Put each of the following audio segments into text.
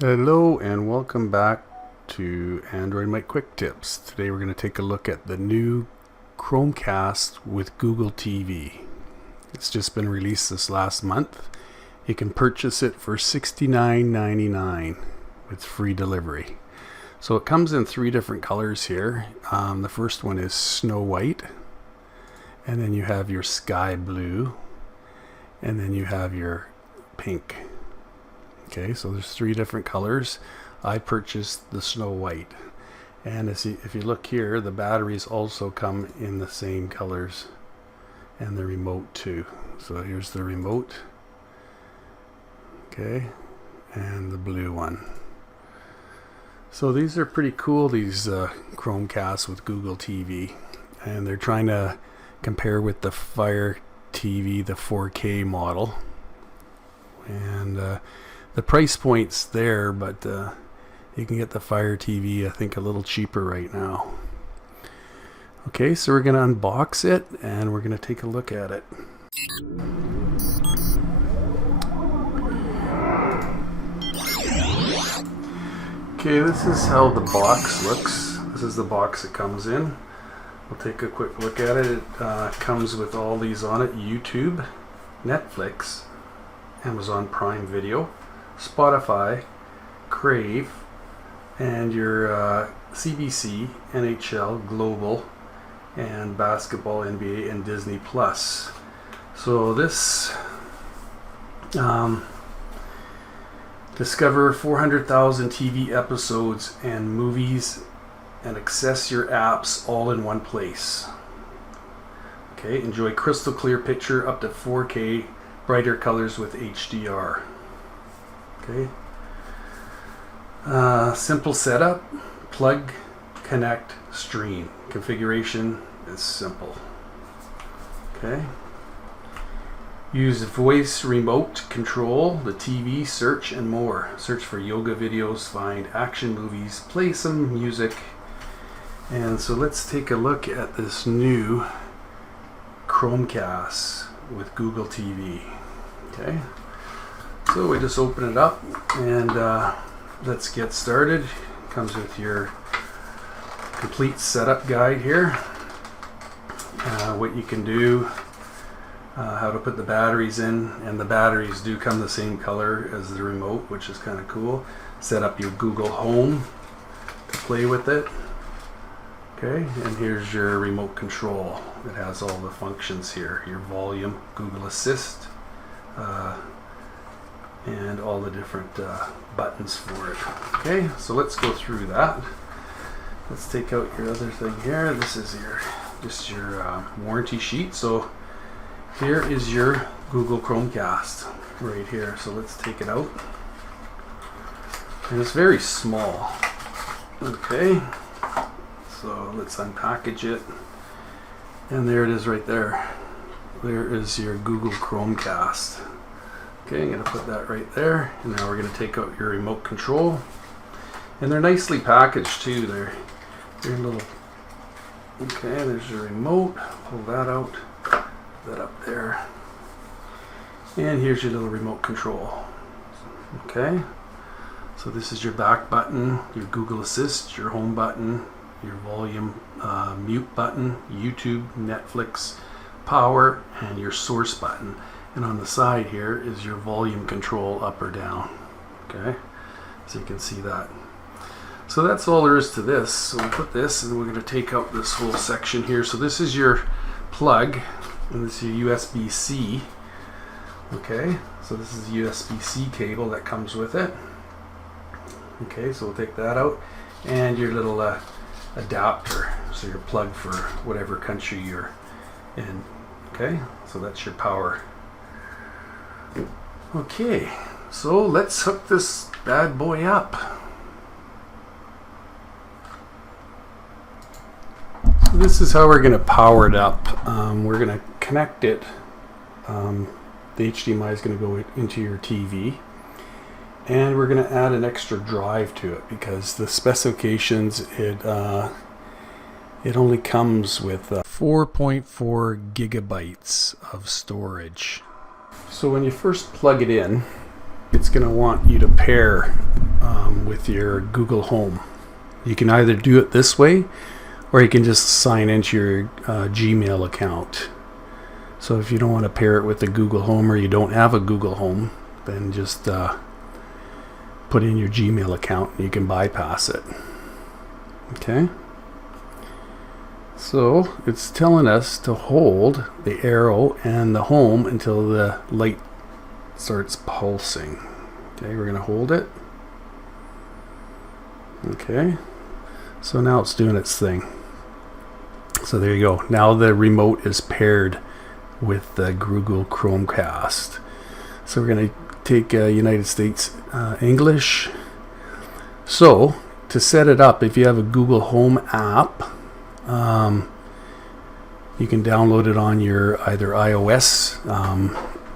Hello and welcome back to Android Mike Quick Tips. Today we're going to take a look at the new Chromecast with Google TV. It's just been released this last month. You can purchase it for $69.99 with free delivery. So it comes in three different colors here. The first one is Snow White, and then you have your Sky Blue, and then you have your pink. Okay, so there's three different colors. I purchased the Snow White, and if you look here, the batteries also come in the same colors, and the remote too. So here's the remote, okay, and the blue one. So these are pretty cool, these Chromecasts with Google TV, and they're trying to compare with the Fire TV, the 4K model, and the price point's there, but you can get the Fire TV, I think, a little cheaper right now. Okay, so we're going to unbox it and we're going to take a look at it. Okay, this is how the box looks. This is the box it comes in. We'll take a quick look at it. It comes with all these on it: YouTube, Netflix, Amazon Prime Video, Spotify, Crave, and your CBC, NHL, Global, and Basketball, NBA, and Disney Plus. So this discover 400,000 TV episodes and movies and access your apps all in one place. Okay, enjoy crystal clear picture up to 4K, brighter colors with HDR. Okay. Simple setup: plug, connect, stream. Configuration is simple. Okay. Use voice remote control the TV, search, and more. Search for yoga videos, find action movies, play some music. And so let's take a look at this new Chromecast with Google TV. Okay. So we just open it up and let's get started. Comes with your complete setup guide here. What you can do, how to put the batteries in, and the batteries do come the same color as the remote, which is kind of cool. Set up your Google Home to play with it. Okay, and here's your remote control. It has all the functions here: your volume, Google Assist, and all the different buttons for it. Okay, so let's go through that. Let's take out your other thing here. This is your warranty sheet. So here is your Google Chromecast right here. So let's take it out, and it's very small. Okay, so let's unpackage it, and there it is right there. There is your Google Chromecast. Okay, I'm going to put that right there, and now we're going to take out your remote control, and they're nicely packaged too. They're little. Okay, there's your remote. Pull that out, put that up there, and here's your little remote control. Okay, so this is your back button, your Google Assist, your home button, your volume mute button, YouTube, Netflix, power, and your source button. And on the side here is your volume control, up or down. Okay, so you can see that. So that's all there is to this. So we'll put this, and we're going to take out this whole section here. So this is your plug, and this is your USB-C. Okay, so this is the USB-C cable that comes with it. Okay, so we'll take that out, and your little adapter, so your plug for whatever country you're in. Okay, so that's your power. Okay, so let's hook this bad boy up. So this is how we're going to power it up. We're going to connect it. The HDMI is going to go into your TV, and we're going to add an extra drive to it because the specifications, it only comes with 4.4 gigabytes of storage. So when you first plug it in, it's going to want you to pair with your Google Home. You can either do it this way, or you can just sign into your Gmail account. So if you don't want to pair it with the Google Home, or you don't have a Google Home, then just put in your Gmail account and you can bypass it. Okay. So it's telling us to hold the arrow and the home until the light starts pulsing. Okay, we're going to hold it. Okay. So now it's doing its thing. So there you go. Now the remote is paired with the Google Chromecast. So we're going to take United States English. So to set it up, if you have a Google Home app, you can download it on your either iOS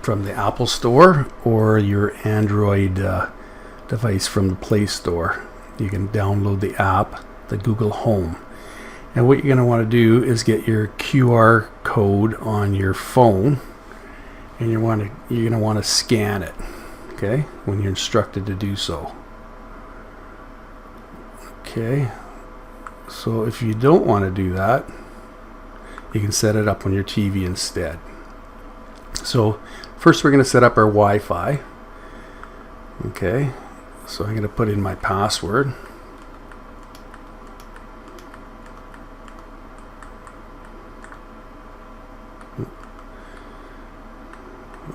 from the Apple Store, or your Android device from the Play Store. You can download the app, the Google Home. And what you're going to want to do is get your QR code on your phone, and you're going to want to scan it, okay, when you're instructed to do so. Okay, so if you don't want to do that, you can set it up on your TV instead. So first we're going to set up our Wi-Fi. Okay, so I'm going to put in my password.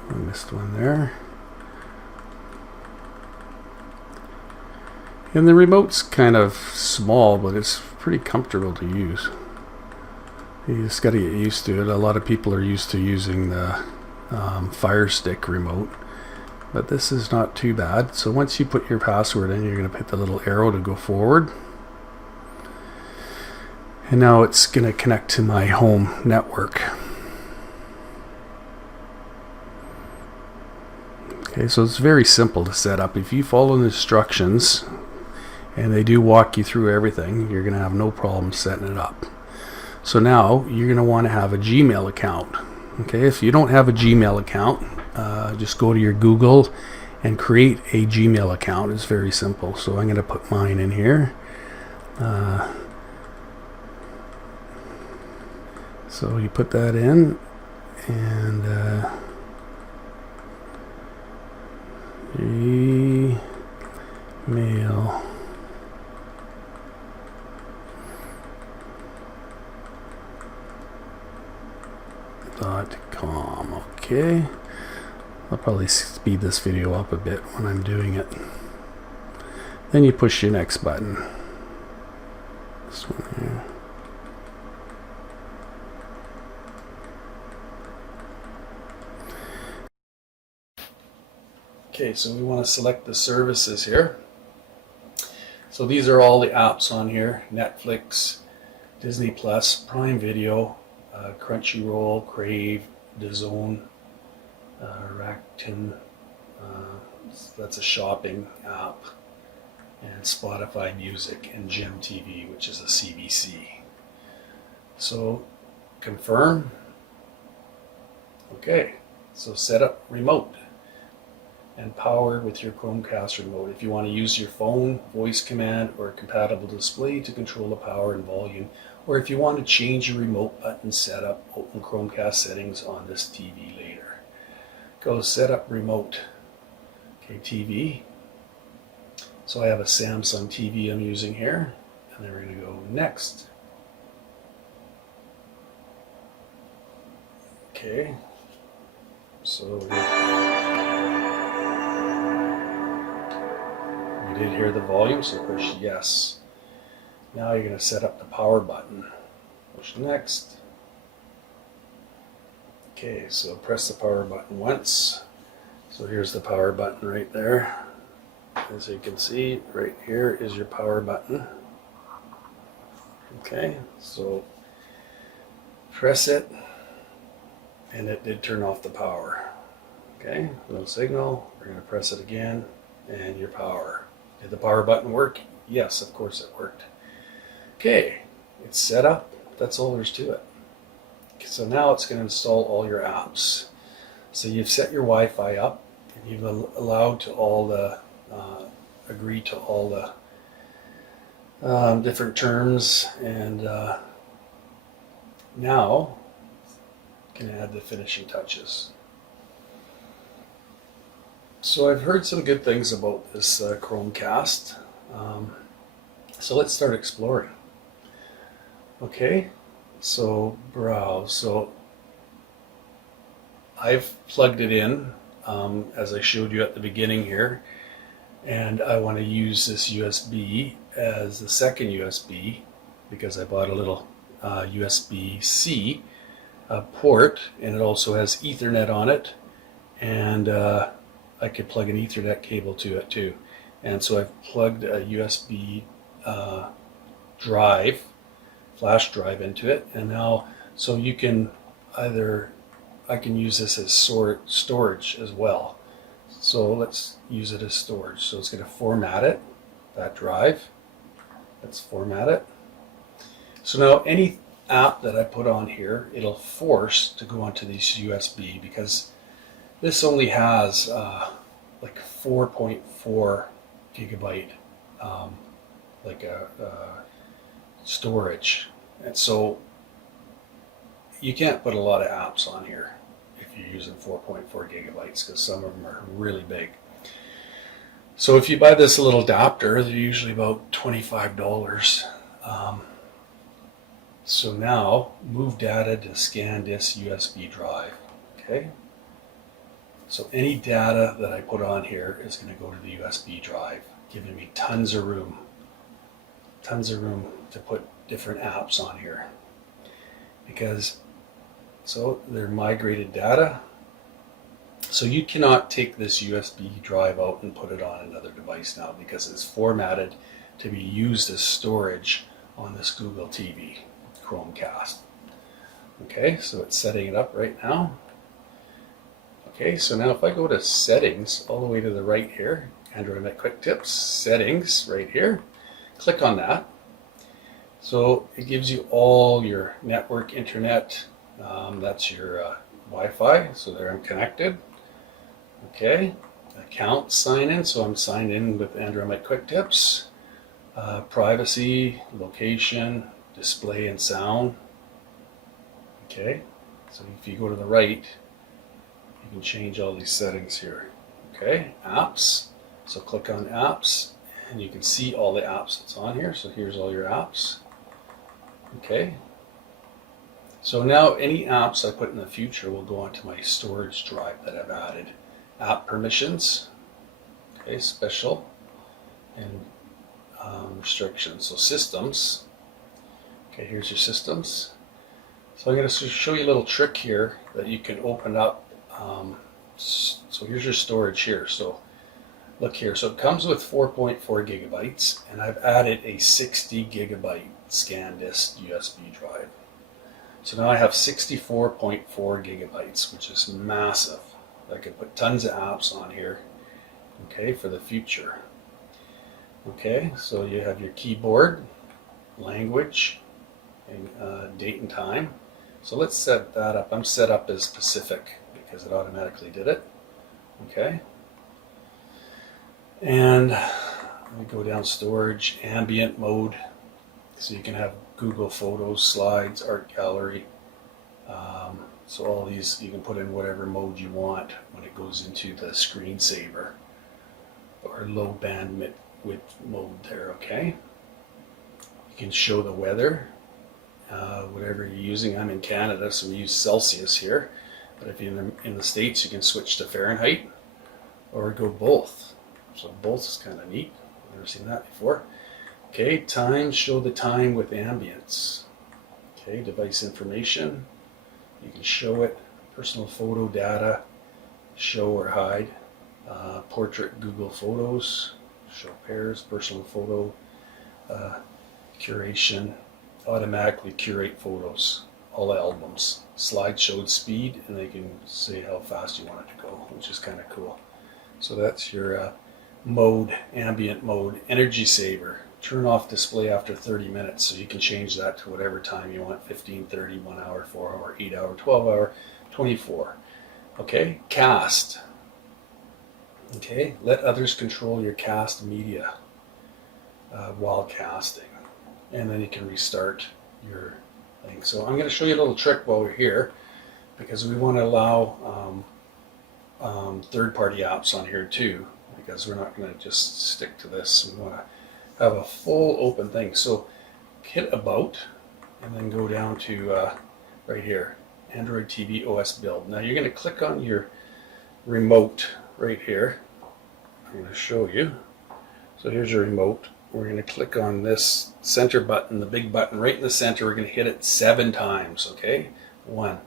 I missed one there. And the remote's kind of small, but it's pretty comfortable to use. You just got to get used to it. A lot of people are used to using the Fire Stick remote, but this is not too bad. So once you put your password in, you're going to hit the little arrow to go forward. And now it's going to connect to my home network. Okay, so it's very simple to set up. If you follow the instructions, and they do walk you through everything, you're going to have no problem setting it up. So now you're going to want to have a Gmail account. Okay, if you don't have a Gmail account, just go to your Google and create a Gmail account. It's very simple. So I'm going to put mine in here. So you put that in, and gmail.com. Okay, I'll probably speed this video up a bit when I'm doing it. Then you push your next button. This one here. Okay, so we want to select the services here. So these are all the apps on here: Netflix, Disney Plus, Prime Video, Crunchyroll, Crave, DAZN, Rakuten, that's a shopping app, and Spotify Music, and Gem TV, which is a CBC. So confirm. Okay, so set up remote and power with your Chromecast remote. If you want to use your phone, voice command, or a compatible display to control the power and volume, or if you want to change your remote button setup, open Chromecast settings on this TV later. Go set up remote. Okay, TV. So I have a Samsung TV I'm using here, and then we're going to go next. Okay, so you did hear the volume, so push yes. Now you're going to set up the power button. Push next. Okay, so press the power button once. So here's the power button right there. As you can see, right here is your power button. Okay, so press it, and it did turn off the power. Okay, no signal. We're going to press it again, and your power. Did the power button work? Yes, of course it worked. Okay, it's set up. That's all there's to it. So now it's going to install all your apps. So you've set your Wi-Fi up, And you've allowed to all the, agree to all the different terms, and now you can add the finishing touches. So I've heard some good things about this Chromecast. So let's start exploring. Okay, so browse. So I've plugged it in as I showed you at the beginning here, and I want to use this USB as the second USB because I bought a little USB-C port, and it also has Ethernet on it, and I could plug an Ethernet cable to it too. And so I've plugged a USB drive, flash drive into it, and now so you can either, I can use this as storage as well. So let's use it as storage. So it's going to format it, that drive. Let's format it. So now any app that I put on here, it'll force to go onto this USB because this only has like 4.4 gigabyte like a storage, and so you can't put a lot of apps on here if you're using 4.4 gigabytes because some of them are really big. So if you buy this little adapter, they're usually about $25. So now move data to scan this USB drive. Okay. So any data that I put on here is going to go to the USB drive, giving me tons of room to put different apps on here. Because, so they're migrated data. So you cannot take this USB drive out and put it on another device now because it's formatted to be used as storage on this Google TV Chromecast. Okay, so it's setting it up right now. Okay, so now if I go to settings all the way to the right here, Android Quick Tips, settings right here, click on that. So it gives you all your network, internet, that's your Wi-Fi, so there I'm connected. Okay, account sign in, so I'm signed in with Android Quick Tips. Privacy, location, display and sound. Okay, so if you go to the right, you can change all these settings here. Okay, apps, so click on apps and you can see all the apps that's on here. So here's all your apps. Okay, so now any apps I put in the future will go onto my storage drive that I've added. App permissions, okay, special, and restrictions. So systems, okay, here's your systems. So I'm going to show you a little trick here that you can open up. So here's your storage here. So look here. So it comes with 4.4 gigabytes, and I've added a 60 gigabyte ScanDisk USB drive. So now I have 64.4 gigabytes, which is massive. I could put tons of apps on here, okay, for the future. Okay, so you have your keyboard, language, and date and time. So let's set that up. I'm set up as Pacific because it automatically did it. Okay. And let me go down storage, ambient mode. So you can have Google Photos, Slides, Art Gallery. So all these, you can put in whatever mode you want when it goes into the screensaver or low bandwidth mode there, okay? You can show the weather, whatever you're using. I'm in Canada, so we use Celsius here. But if you're in the States, you can switch to Fahrenheit or go both. So both is kind of neat. I've never seen that before. Okay, time, show the time with ambience. Okay, device information. You can show it, personal photo data, show or hide, portrait Google Photos, show pairs, personal photo, curation, automatically curate photos, all albums, slideshow speed, and they can say how fast you want it to go, which is kind of cool. So that's your mode, ambient mode, energy saver. Turn off display after 30 minutes, so you can change that to whatever time you want, 15, 30, 1 hour, 4 hour, 8 hour, 12 hour, 24. Okay, cast. Okay, let others control your cast media while casting, and then you can restart your thing. So I'm going to show you a little trick while we're here, because we want to allow third-party apps on here too, because we're not going to just stick to this. We want to have a full open thing. So hit About, and then go down to right here, Android TV OS Build. Now you're going to click on your remote right here. I'm going to show you. So here's your remote. We're going to click on this center button, the big button right in the center. We're going to hit it 7 times, okay? 1,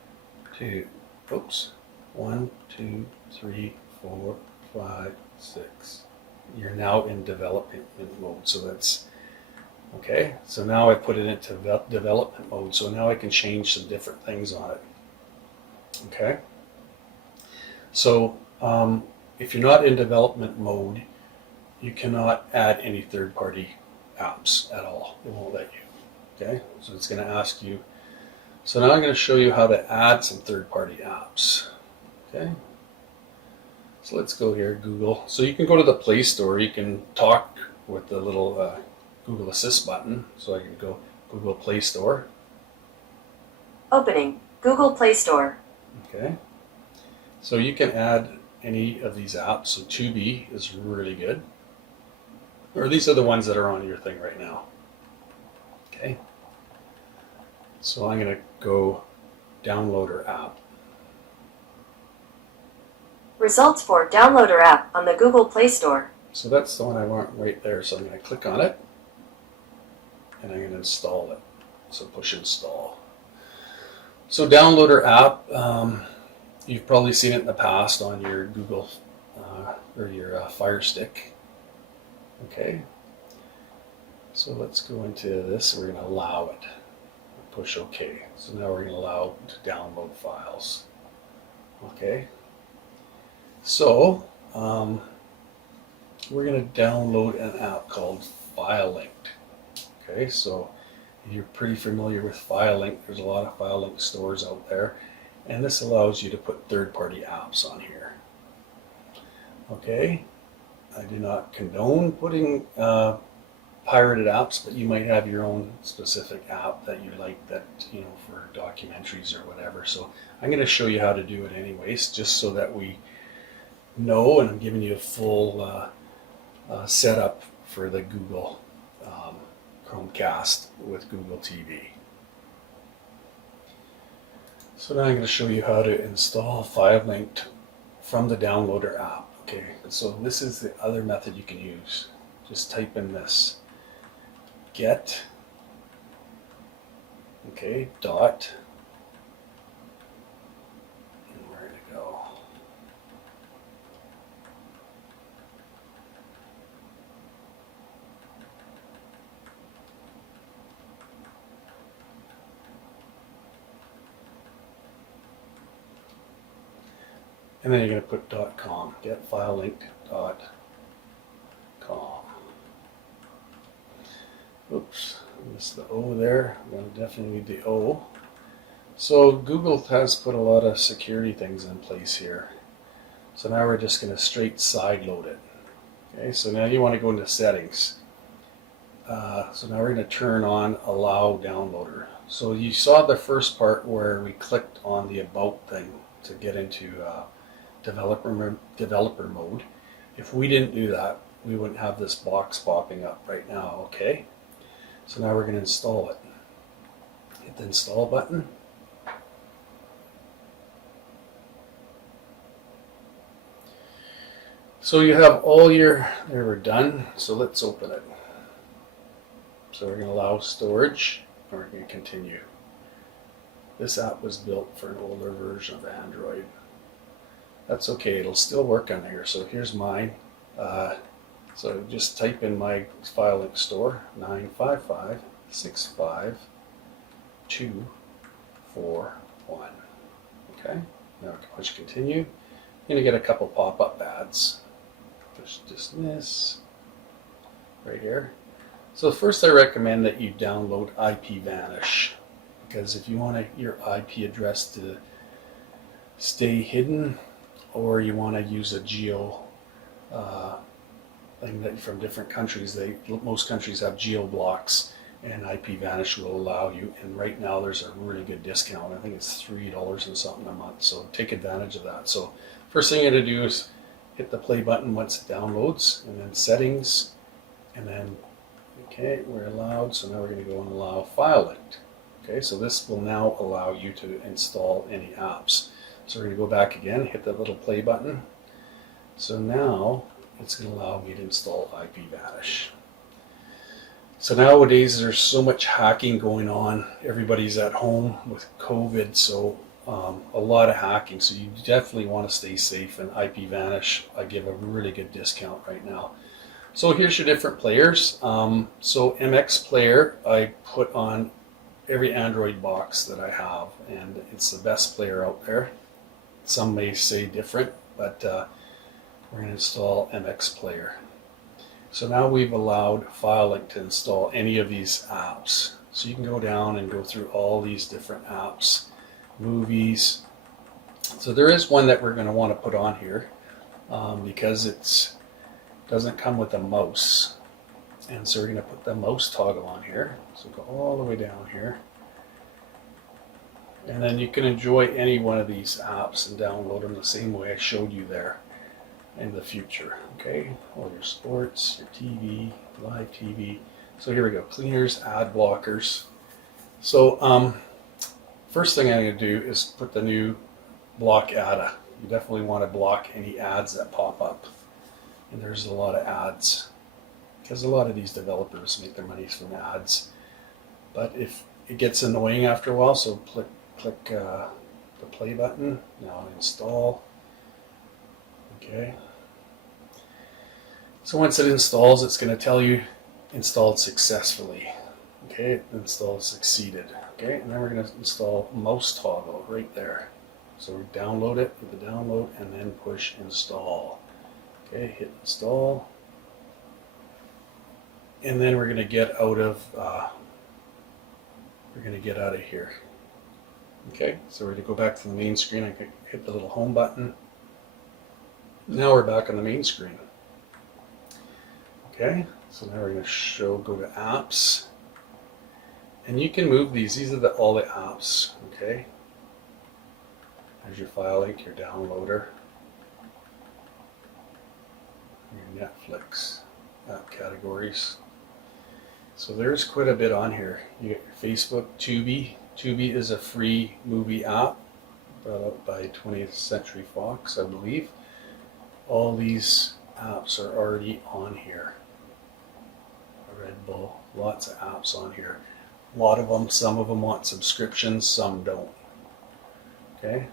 2, oops. 1, 2, 3, 4, 5, 6. You're now in development mode, so that's okay. So now I put it into development mode, so now I can change some different things on it. Okay. So if you're not in development mode, you cannot add any third-party apps at all. It won't let you. Okay. So it's going to ask you. So now I'm going to show you how to add some third-party apps. Okay. So let's go here, Google. So you can go to the Play Store. You can talk with the little Google Assist button. So I can go Google Play Store. Opening Google Play Store. Okay. So you can add any of these apps. So Tubi is really good. Or these are the ones that are on your thing right now. Okay. So I'm going to go Downloader app. Results for Downloader app on the Google Play Store. So that's the one I want right there. So I'm going to click on it, and I'm going to install it. So push install. So Downloader app, you've probably seen it in the past on your Google or your Fire Stick. Okay. So let's go into this. We're going to allow it. Push OK. So now we're going to allow to download files. Okay. So we're going to download an app called FileLink. Okay, so if you're pretty familiar with FileLink, there's a lot of FileLink stores out there, and this allows you to put third-party apps on here. Okay, I do not condone putting pirated apps, but you might have your own specific app that you like, that, you know, for documentaries or whatever. So I'm going to show you how to do it anyways, just so that we know, and I'm giving you a full setup for the Google Chromecast with Google TV. So now I'm going to show you how to install FileLink from the Downloader app. Okay, so this is the other method you can use. Just type in this get, okay, dot, and where to go. And then you're going to put .com, getfilelink.com. Oops, I missed the O there. I'm going to definitely need the O. So Google has put a lot of security things in place here. So now we're just going to straight side load it. Okay, so now you want to go into settings. So now we're going to turn on allow downloader. So you saw the first part where we clicked on the about thing to get into developer mode. If we didn't do that, we wouldn't have this box popping up right now. Okay, so now we're going to install it. Hit the install button. So you have all your, there, we're done. So let's open it. So we're going to allow storage, and we're going to continue. This app was built for an older version of Android. That's okay, it'll still work on here. So here's mine. So just type in my FileLink store, 955-652-4-1. Okay, now I can push continue. You're going to get a couple pop-up ads. Push dismiss right here. So first I recommend that you download IPVanish, because if you want your IP address to stay hidden, or you want to use a geo and from different countries. Most countries have geo blocks, and IPVanish will allow you. And right now there's a really good discount. I think it's $3 and something a month. So take advantage of that. So first thing you're gonna do is hit the play button once it downloads, and then settings, and then okay, we're allowed. So now we're gonna go and allow file link. Okay, so this will now allow you to install any apps. So we're gonna go back again, hit that little play button. So now it's going to allow me to install IPVanish. So nowadays there's so much hacking going on. Everybody's at home with COVID, so a lot of hacking. So you definitely want to stay safe, and IPVanish, I give a really good discount right now. So here's your different players. So MX Player I put on every Android box that I have, and it's the best player out there. Some may say different, but we're going to install MX Player. So now we've allowed file link to install any of these apps. So you can go down and go through all these different apps, movies. So there is one that we're going to want to put on here because it doesn't come with a mouse. And so we're going to put the mouse toggle on here. So go all the way down here. And then you can enjoy any one of these apps and download them the same way I showed you there. In the future, okay, all your sports, your TV, live TV. So here we go, cleaners, ad blockers. So first thing I'm going to do is put the new block ad. You definitely want to block any ads that pop up. And there's a lot of ads because a lot of these developers make their money from ads. But if it gets annoying after a while, so click the play button. Now install. Okay. So once it installs, it's going to tell you installed successfully. Okay, install succeeded. Okay, and then we're going to install mouse toggle right there. So we download it with the download and then push install. Okay, hit install. And then we're going to get out of here. Okay, so we're going to go back to the main screen. I can hit the little home button. Now we're back on the main screen. Okay, so now we're going to go to apps. And you can move these. These are all the apps. Okay. There's your file link, your downloader, your Netflix app categories. So there's quite a bit on here. You get your Facebook, Tubi. Tubi is a free movie app brought out by 20th Century Fox, I believe. All these apps are already on here. Red Bull, lots of apps on here. A lot of them, some of them want subscriptions, some don't. Okay,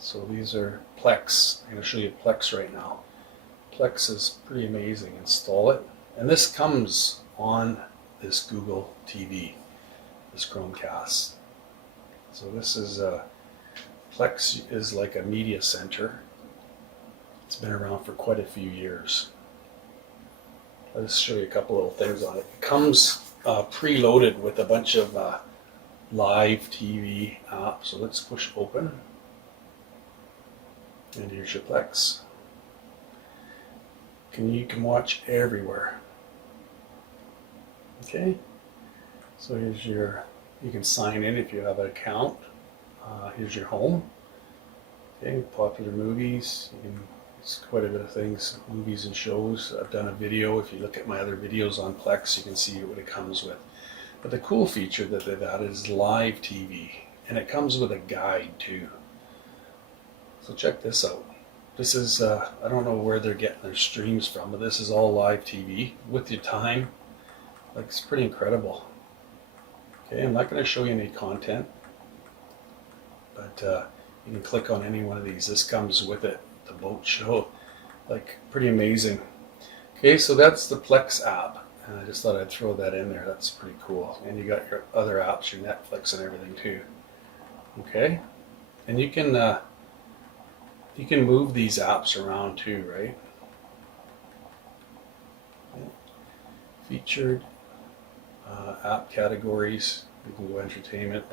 so these are Plex. I'm going to show you Plex right now. Plex is pretty amazing. Install it. And this comes on this Google TV, this Chromecast. So this is Plex is like a media center. It's been around for quite a few years. I'll just show you a couple little things on it. It comes preloaded with a bunch of live TV apps. So let's push open. And here's your Plex. You can watch everywhere. Okay. So here's you can sign in if you have an account. Here's your home. Okay, popular movies. It's quite a bit of things, movies and shows. I've done a video. If you look at my other videos on Plex, you can see what it comes with. But the cool feature that they've added is live TV, and it comes with a guide too. So check this out. This is, I don't know where they're getting their streams from, but this is all live TV with your time. Like, it's pretty incredible. Okay, I'm not going to show you any content, but you can click on any one of these. This comes with it. The boat show, like, pretty amazing. Okay, so that's the Plex app, and I just thought I'd throw that in there. That's pretty cool. And you got your other apps, your Netflix and everything too. Okay, and you can move these apps around too, right? Featured app categories. You can go entertainment.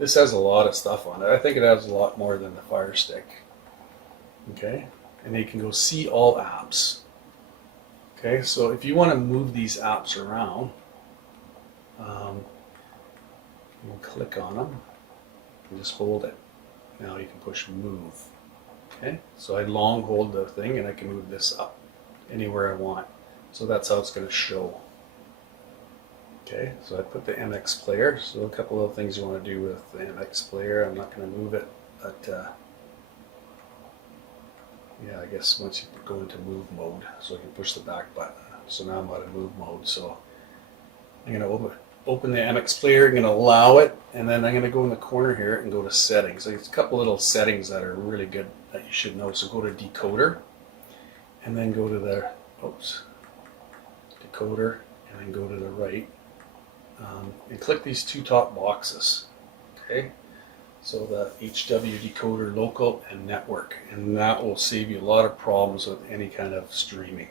This has a lot of stuff on it. I think it has a lot more than the Fire Stick. Okay, and then you can go see all apps. Okay, so if you want to move these apps around, you can click on them and just hold it. Now you can push move. Okay, so I long hold the thing and I can move this up anywhere I want. So that's how it's going to show. Okay, so I put the MX player. So a couple of things you want to do with the MX player. I'm not going to move it, but yeah, I guess once you go into move mode, so I can push the back button. So now I'm out of move mode. So I'm going to open the MX player, I'm going to allow it, and then I'm going to go in the corner here and go to settings. So there's a couple little settings that are really good that you should know. So go to decoder, and then go to the, decoder, and then go to the right, and click these two top boxes. Okay, so the HW decoder local and network, and that will save you a lot of problems with any kind of streaming.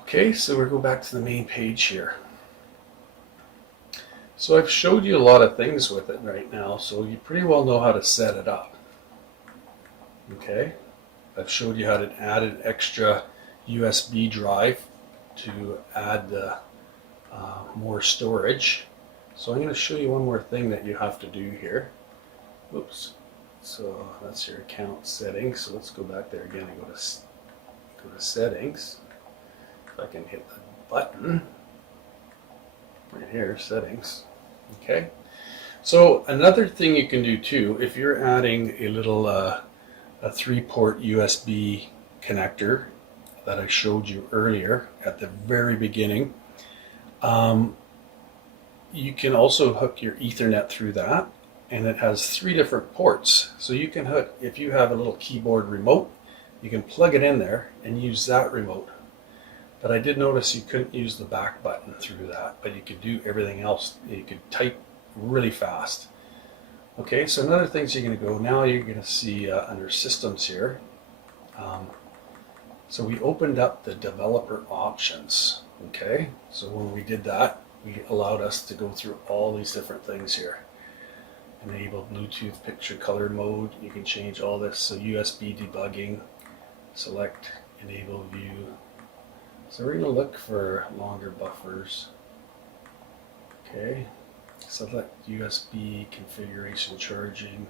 Okay, so we'll go back to the main page here. So I've showed you a lot of things with it right now, so you pretty well know how to set it up. Okay, I've showed you how to add an extra USB drive to add the more storage. So I'm going to show you one more thing that you have to do here. Oops. So that's your account settings. So let's go back there again and go to settings. If I can hit the button right here, settings. Okay. So another thing you can do too, if you're adding a little a 3-port USB connector that I showed you earlier at the very beginning, you can also hook your Ethernet through that, and it has 3 different ports. So you can hook, if you have a little keyboard remote, you can plug it in there and use that remote. But I did notice you couldn't use the back button through that, but you could do everything else. You could type really fast. Okay, so another thing is you're going to go, now you're going to see under systems here. So we opened up the developer options. Okay, so when we did that, we allowed us to go through all these different things here. Enable Bluetooth picture color mode. You can change all this. So USB debugging, select enable view. So we're going to look for longer buffers. Okay, select USB configuration charging,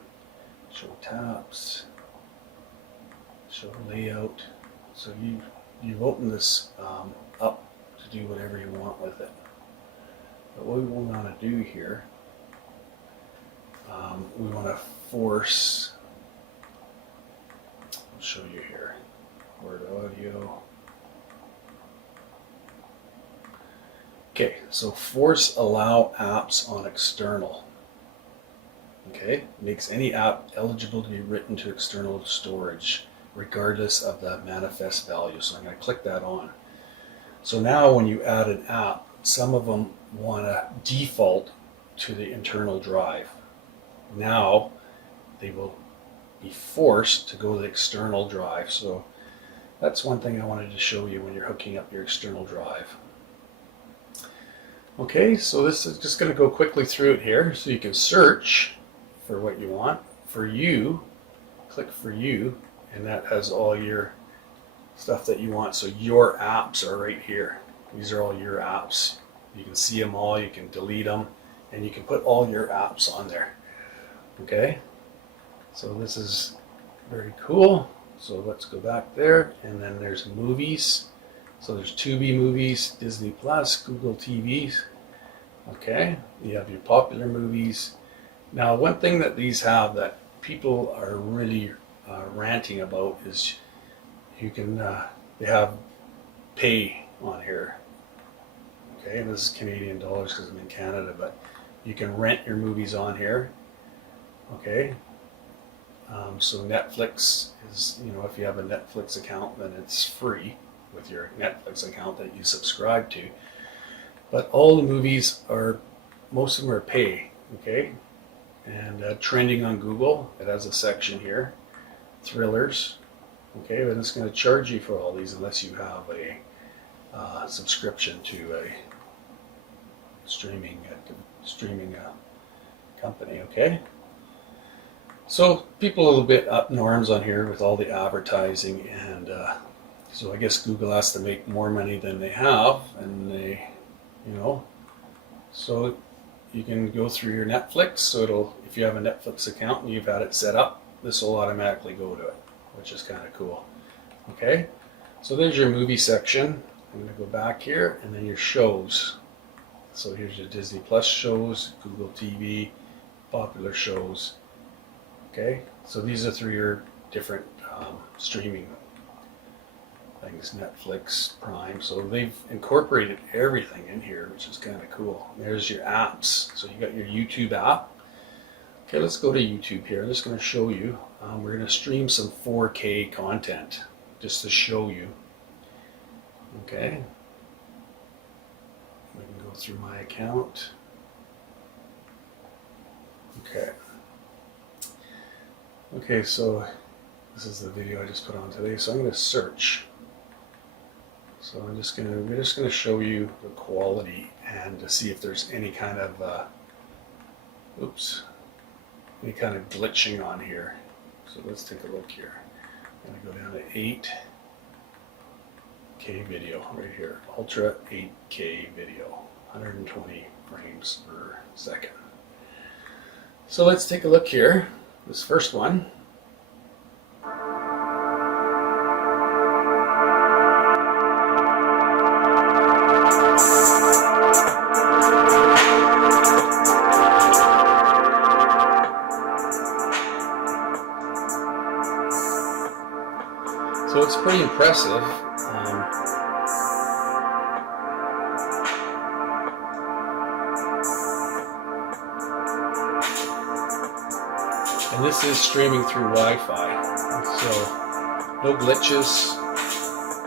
show taps, show layout. So you've opened this up to do whatever you want with it. But what we want to do here, we want to force, I'll show you here, word audio. Okay, so force allow apps on external. Okay, makes any app eligible to be written to external storage, regardless of the manifest value. So I'm going to click that on. So now when you add an app, some of them want to default to the internal drive. Now they will be forced to go to the external drive. So that's one thing I wanted to show you when you're hooking up your external drive. Okay, so this is just going to go quickly through it here. So you can search for what you want. For you, click for you, and that has all your stuff that you want. So your apps are right here. These are all your apps. You can see them all, you can delete them, and you can put all your apps on there. Okay, so this is very cool. So let's go back there, and then there's movies. So there's Tubi movies, Disney Plus, Google TVs. Okay, you have your popular movies. Now, one thing that these have that people are really ranting about is you can, they have pay on here. Okay, and this is Canadian dollars because I'm in Canada, but you can rent your movies on here. Okay, so Netflix is, if you have a Netflix account, then it's free with your Netflix account that you subscribe to. But all the movies are, most of them are pay. Okay, and trending on Google, it has a section here, thrillers. Okay, but it's going to charge you for all these unless you have a subscription to a streaming company. Okay. So people are a little bit up in arms on here with all the advertising, and so I guess Google has to make more money than they have, and they, you know, so you can go through your Netflix. So it'll, if you have a Netflix account and you've had it set up, this will automatically go to it, which is kind of cool. Okay, so there's your movie section. I'm going to go back here, and then your shows. So here's your Disney Plus shows, Google TV, popular shows. Okay, so these are through your different streaming things, Netflix, Prime. So they've incorporated everything in here, which is kind of cool. There's your apps. So you got your YouTube app. Okay, let's go to YouTube here. I'm just going to show you. We're going to stream some 4K content just to show you. Okay, we can go through my account. Okay. Okay, so this is the video I just put on today. So I'm going to search. So we're just going to show you the quality and to see if there's any kind of any kind of glitching on here. So let's take a look here. I'm going to go down to 8K video right here, Ultra 8K video, 120 frames per second. So let's take a look here. This first one. So it's pretty impressive. And this is streaming through Wi-Fi, so no glitches,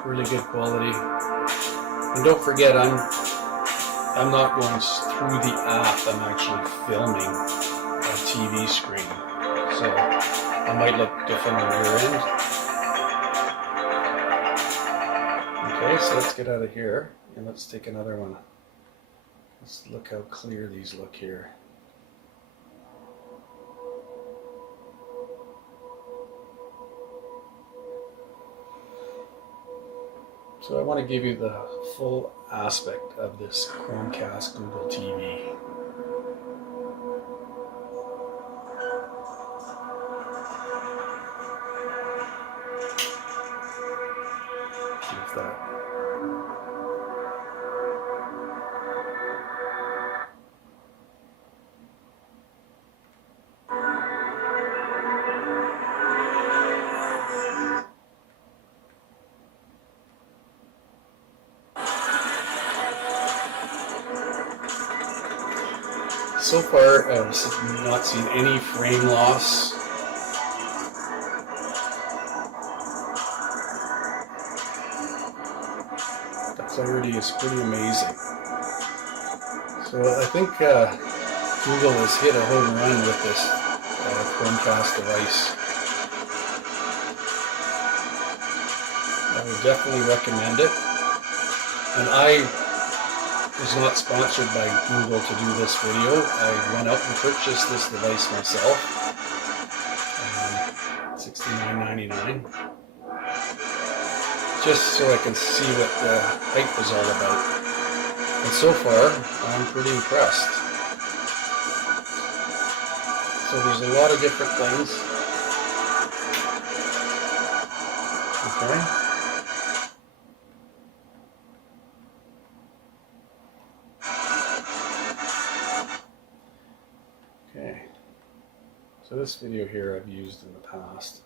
really good quality. And don't forget, I'm not going through the app. I'm actually filming a TV screen, so it might look different on your end. Okay, so let's get out of here and let's take another one. Let's look how clear these look here. So I want to give you the full aspect of this Chromecast Google TV. See if that. So far, I've not seen any frame loss. The clarity is pretty amazing. So I think Google has hit a home run with this Chromecast device. I would definitely recommend it. And I was not sponsored by Google to do this video. I went out and purchased this device myself. $69.99. Just so I can see what the hype was all about. And so far, I'm pretty impressed. So there's a lot of different things. Okay. Okay, so this video here I've used in the past.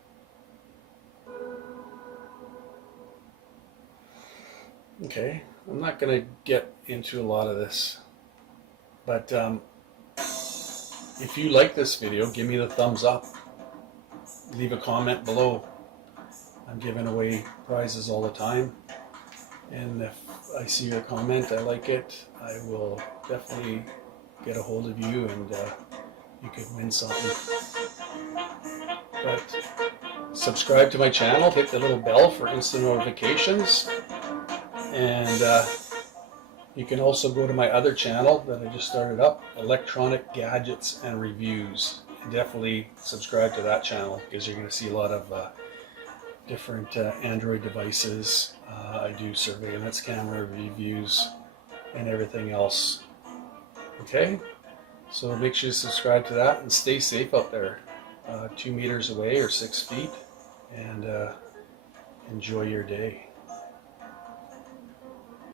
Okay, I'm not going to get into a lot of this, but if you like this video, give me the thumbs up. Leave a comment below. I'm giving away prizes all the time, and if I see your comment, I like it, I will definitely get a hold of you and you could win something. But subscribe to my channel, hit the little bell for instant notifications, and you can also go to my other channel that I just started up, Electronic Gadgets and Reviews, definitely subscribe to that channel because you're going to see a lot of different Android devices. I do surveillance camera reviews and everything else. Okay, so make sure to subscribe to that and stay safe out there. 2 meters away or 6 feet, and enjoy your day.